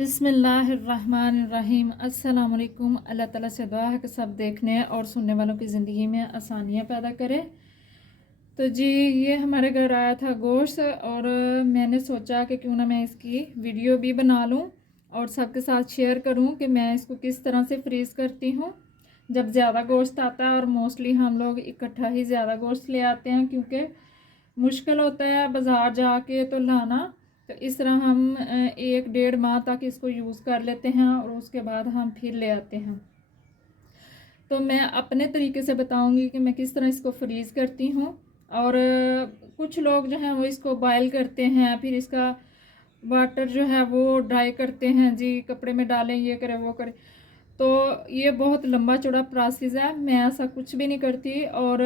बिस्मिल्लाहिर्रहमानिर्रहीम। अस्सलाम वालेकुम। अल्लाह ताला से दुआ है कि सब देखने और सुनने वालों की ज़िंदगी में आसानियाँ पैदा करे। तो जी, ये हमारे घर आया था गोश्त और मैंने सोचा कि क्यों ना मैं इसकी वीडियो भी बना लूँ और सबके साथ शेयर करूँ कि मैं इसको किस तरह से फ्रीज़ करती हूँ जब ज़्यादा गोश्त आता है। और मोस्टली हम लोग इकट्ठा ही ज़्यादा गोश्त ले आते हैं क्योंकि मुश्किल होता है बाज़ार जाके तो लाना। तो इस तरह हम 1-1.5 माह तक इसको यूज़ कर लेते हैं और उसके बाद हम फिर ले आते हैं। तो मैं अपने तरीके से बताऊंगी कि मैं किस तरह इसको फ्रीज़ करती हूँ। और कुछ लोग जो हैं वो इसको बॉयल करते हैं, फिर इसका वाटर जो है वो ड्राई करते हैं, जी कपड़े में डालें, ये करें वो करें। तो ये बहुत लंबा चौड़ा प्रोसेस है, मैं ऐसा कुछ भी नहीं करती। और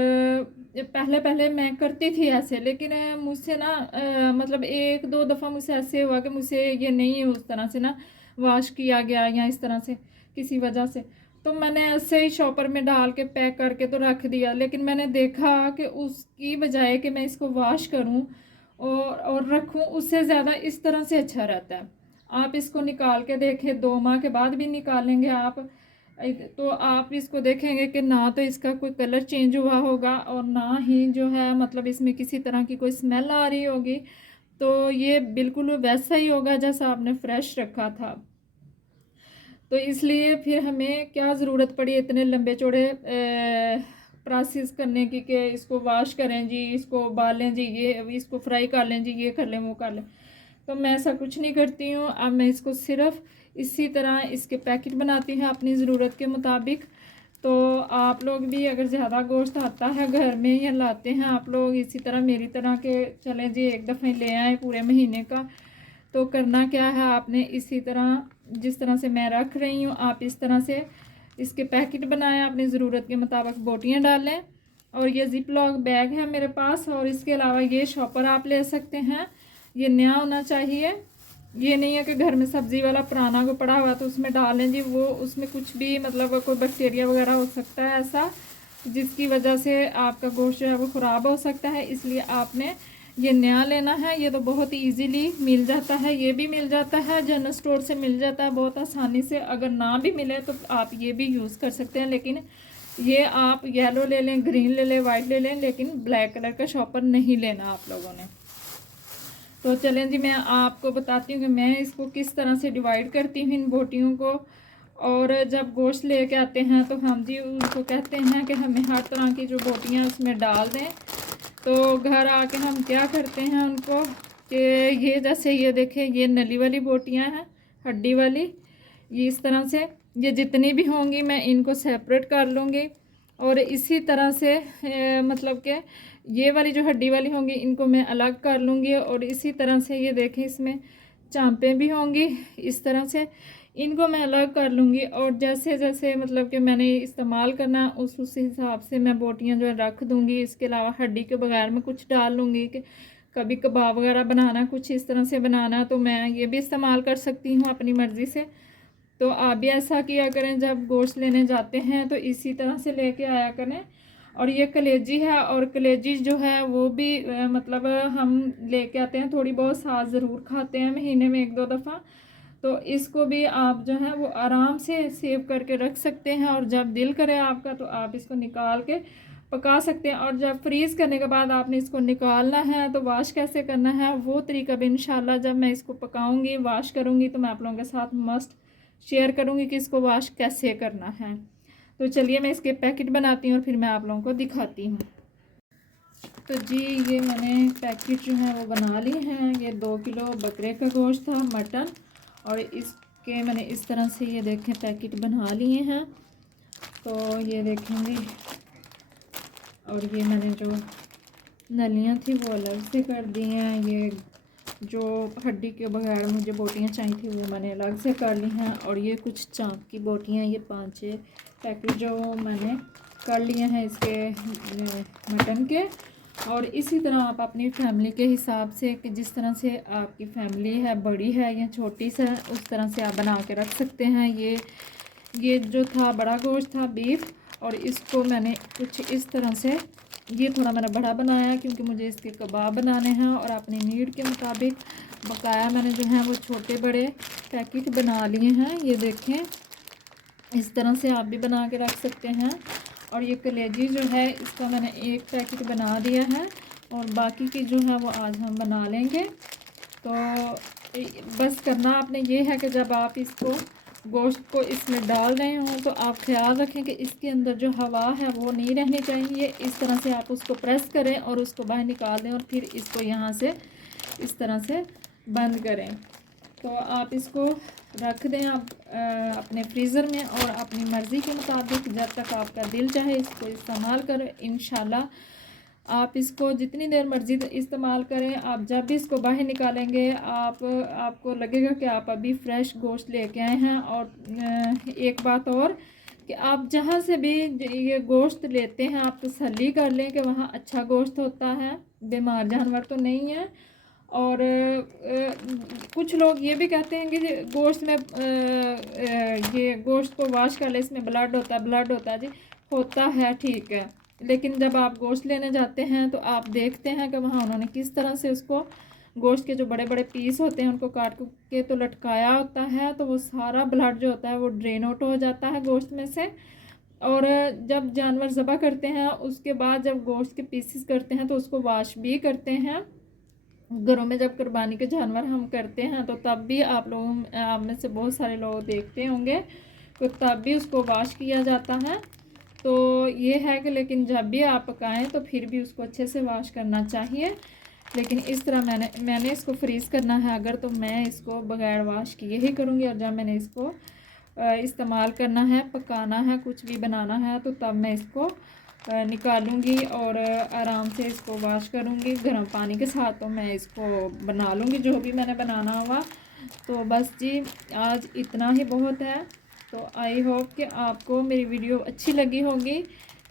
पहले पहले मैं करती थी ऐसे, लेकिन मुझसे ना मतलब 1-2 दफ़ा मुझसे ऐसे हुआ कि मुझसे ये नहीं उस तरह से ना वॉश किया गया या इस तरह से किसी वजह से। तो मैंने ऐसे ही शॉपर में डाल के पैक करके तो रख दिया, लेकिन मैंने देखा कि उसकी बजाय कि मैं इसको वॉश करूं और रखूं, उससे ज़्यादा इस तरह से अच्छा रहता है। आप इसको निकाल के देखें, 2 माह के बाद भी निकालेंगे आप तो आप इसको देखेंगे कि ना तो इसका कोई कलर चेंज हुआ होगा और ना ही जो है मतलब इसमें किसी तरह की कोई स्मेल आ रही होगी। तो ये बिल्कुल वैसा ही होगा जैसा आपने फ्रेश रखा था। तो इसलिए फिर हमें क्या ज़रूरत पड़ी इतने लंबे चौड़े प्रोसेस करने की कि इसको वॉश करें जी, इसको उबालें जी, ये इसको फ्राई कर लें जी, ये कर लें वो कर लें। तो मैं ऐसा कुछ नहीं करती हूँ। अब मैं इसको सिर्फ इसी तरह इसके पैकेट बनाती हूँ अपनी ज़रूरत के मुताबिक। तो आप लोग भी अगर ज़्यादा गोश्त आता है घर में या लाते हैं आप लोग इसी तरह मेरी तरह के, चलें जी एक दफ़े ले आए पूरे महीने का, तो करना क्या है आपने इसी तरह जिस तरह से मैं रख रही हूँ आप इस तरह से इसके पैकेट बनाएं, अपनी ज़रूरत के मुताबिक बोटियाँ डालें। और ये जिप लॉक बैग है मेरे पास, और इसके अलावा ये शॉपर आप ले सकते हैं। ये नया होना चाहिए, ये नहीं है कि घर में सब्ज़ी वाला पुराना को पड़ा हुआ तो उसमें डालें जी, वो उसमें कुछ भी मतलब कोई बैक्टीरिया वगैरह हो सकता है ऐसा, जिसकी वजह से आपका गोश्त जो है वो ख़राब हो सकता है। इसलिए आपने ये नया लेना है। ये तो बहुत ही इजीली मिल जाता है, ये भी मिल जाता है, जनरल स्टोर से मिल जाता है बहुत आसानी से। अगर ना भी मिले तो आप ये भी यूज़ कर सकते हैं, लेकिन ये आप येलो ले लें, ग्रीन ले लें, वाइट ले लें, लेकिन ब्लैक कलर का शॉपर नहीं लेना आप लोगों ने। तो चलें जी, मैं आपको बताती हूँ कि मैं इसको किस तरह से डिवाइड करती हूँ इन बोटियों को। और जब गोश्त लेके आते हैं तो हम जी उनको कहते हैं कि हमें हर तरह की जो बोटियाँ उसमें डाल दें। तो घर आके हम क्या करते हैं उनको कि ये जैसे ये देखें, ये नली वाली बोटियां हैं, हड्डी वाली, ये इस तरह से ये जितनी भी होंगी मैं इनको सेपरेट कर लूँगी। और इसी तरह से मतलब कि ये वाली जो हड्डी वाली होंगी इनको मैं अलग कर लूँगी। और इसी तरह से ये देखें इसमें चांपें भी होंगी, इस तरह से इनको मैं अलग कर लूँगी। और जैसे जैसे मतलब कि मैंने इस्तेमाल करना उस हिसाब से मैं बोटियाँ जो है रख दूँगी। इसके अलावा हड्डी के बगैर मैं कुछ डाल लूँगी कि कभी कबाब वगैरह बनाना, कुछ इस तरह से बनाना, तो मैं ये भी इस्तेमाल कर सकती हूँ अपनी मर्ज़ी से। तो आप भी ऐसा किया करें, जब गोश्त लेने जाते हैं तो इसी तरह से लेके आया करें। और ये कलेजी है, और कलेजी जो है वो भी मतलब हम लेके आते हैं, थोड़ी बहुत साथ ज़रूर खाते हैं महीने में 1-2 दफ़ा। तो इसको भी आप जो है वो आराम से सेव करके रख सकते हैं, और जब दिल करे आपका तो आप इसको निकाल के पका सकते हैं। और जब फ्रीज़ करने के बाद आपने इसको निकालना है तो वाश कैसे करना है वो तरीका भी इंशाल्लाह जब मैं इसको पकाऊंगी, वाश करूंगी, तो मैं आप लोगों के साथ मस्ट शेयर करूंगी कि इसको वाश कैसे करना है। तो चलिए मैं इसके पैकेट बनाती हूँ और फिर मैं आप लोगों को दिखाती हूँ। तो जी, ये मैंने पैकेट जो है वो बना लिए हैं। ये 2 किलो बकरे का गोश्त था, मटन, और इसके मैंने इस तरह से ये देखें पैकेट बना लिए हैं। तो ये देखेंगे, और ये मैंने जो नलियाँ थी वो अलग से कर दी हैं। ये जो हड्डी के बगैर मुझे बोटियाँ चाहिए थी वो मैंने अलग से कर ली हैं। और ये कुछ चाँप की बोटियाँ, ये 5-6 पैकेट जो मैंने कर लिए हैं इसके मटन के। और इसी तरह आप अपनी फैमिली के हिसाब से कि जिस तरह से आपकी फैमिली है, बड़ी है या छोटी सा, उस तरह से आप बना के रख सकते हैं। ये जो था बड़ा गोश्त था बीफ, और इसको मैंने कुछ इस तरह से ये थोड़ा मैंने बड़ा बनाया क्योंकि मुझे इसके कबाब बनाने हैं और अपनी नीड के मुताबिक बकाया मैंने जो है वो छोटे बड़े पैकेट बना लिए हैं। ये देखें, इस तरह से आप भी बना के रख सकते हैं। और ये कलेजी जो है इसका मैंने एक पैकेट बना दिया है और बाकी की जो है वो आज हम बना लेंगे। तो बस करना आपने ये है कि जब आप इसको गोश्त को इसमें डाल रहे हों तो आप ख्याल रखें कि इसके अंदर जो हवा है वो नहीं रहनी चाहिए। इस तरह से आप उसको प्रेस करें और उसको बाहर निकाल दें और फिर इसको यहाँ से इस तरह से बंद करें। तो आप इसको रख दें आप अपने फ्रीज़र में और अपनी मर्ज़ी के मुताबिक जब तक आपका दिल चाहे इसको इस्तेमाल करें। इंशाल्लाह आप इसको जितनी देर मर्ज़ी इस्तेमाल करें, आप जब भी इसको बाहर निकालेंगे आपको लगेगा कि आप अभी फ़्रेश गोश्त लेके आए हैं। और एक बात और कि आप जहाँ से भी ये गोश्त लेते हैं आप तसल्ली कर लें कि वहाँ अच्छा गोश्त होता है, बीमार जानवर तो नहीं है। और कुछ लोग ये भी कहते हैं कि गोश्त में ये गोश्त को वाश कर ले, इसमें ब्लड होता है जी, होता है ठीक है। लेकिन जब आप गोश्त लेने जाते हैं तो आप देखते हैं कि वहाँ उन्होंने किस तरह से उसको गोश्त के जो बड़े बड़े पीस होते हैं उनको काट के तो लटकाया होता है, तो वो सारा ब्लड जो होता है वो ड्रेन आउट हो जाता है गोश्त में से। और जब जानवर ज़बह करते हैं उसके बाद जब गोश्त के पीसेस करते हैं तो उसको वाश भी करते हैं। घरों में जब कुर्बानी के जानवर हम करते हैं तो तब भी आप में से बहुत सारे लोग देखते होंगे तो तब भी उसको वाश किया जाता है। तो ये है कि लेकिन जब भी आप पकाएं तो फिर भी उसको अच्छे से वाश करना चाहिए। लेकिन इस तरह मैंने इसको फ्रीज़ करना है अगर, तो मैं इसको बगैर वाश किए ही करूँगी। और जब मैंने इसको इस्तेमाल करना है, पकाना है, कुछ भी बनाना है तो तब मैं इसको निकालूंगी और आराम से इसको वॉश करूंगी गर्म पानी के साथ। तो मैं इसको बना लूँगी जो भी मैंने बनाना हुआ। तो बस जी आज इतना ही बहुत है। तो आई होप कि आपको मेरी वीडियो अच्छी लगी होगी।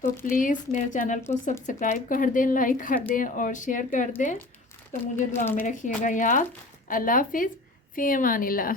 तो प्लीज़ मेरे चैनल को सब्सक्राइब कर दें, लाइक कर दें और शेयर कर दें। तो मुझे दुआ में रखिएगा याद। अल्लाह हाफिज़, फ़ी अमानिल्लाह।